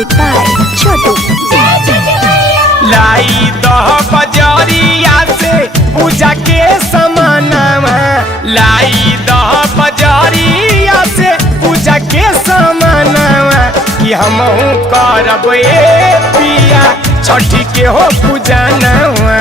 Music by छोटू। लाई दह बजरिया से पूजा के समानवा, लाई दह बजरिया से पूजा के समानवा कि हमहू करब ए पिया छठी के हो पूजा नवा।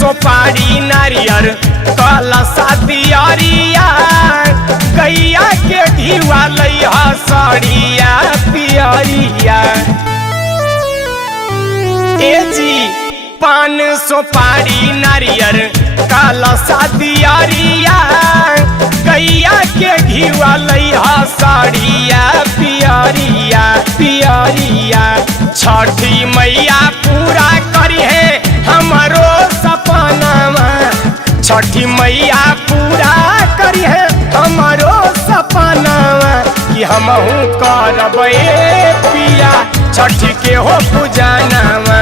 सुपारी नारियर कलशा दियरिया गैया के घीवा लइहा सड़िया पियरिया। ए जी पान सुपारी नारियर कलशा दियरिया गैया के घीवा लइहा सड़िया पियरिया पियरिया। छठी मैया पूरा करी है हमारो सपनावा, छठी मैया पूरा करी है हमारो सपनावा कि हमहू करब ए पिया छठी के हो पूजा नवा।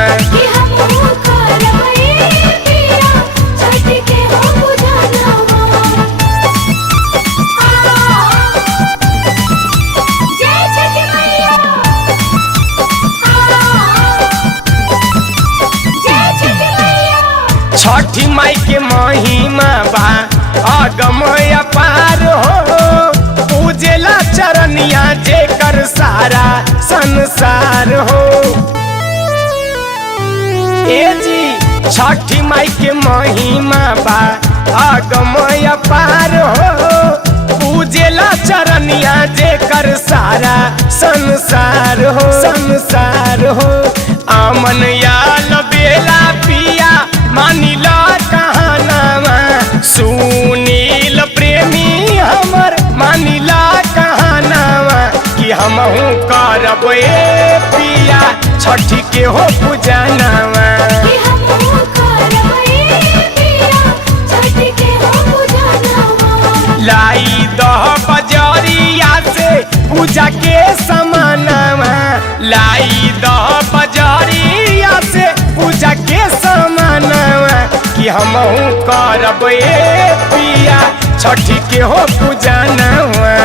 छठी माई के महिमा बा अगमय पार हो, पूजेला चरनिया जेकर सारा संसार हो। ए जी छठी माई के महिमा बा अगमय पार हो, पूजेला चरनिया जेकर सारा संसार हो संसार हो। आमन याल बेला पिया मानिला कहनावा, सुनील प्रेमी हमर मानिला कहनावा कि हमहू करब ए पिया छठी के हो पूजा नवा। लाई दह बजरिया से पूजा के समानवा, लाई दह बजरिया से पूजा के समानवा कि हमहू करब ए पिया छठी के हो पूजा नवा।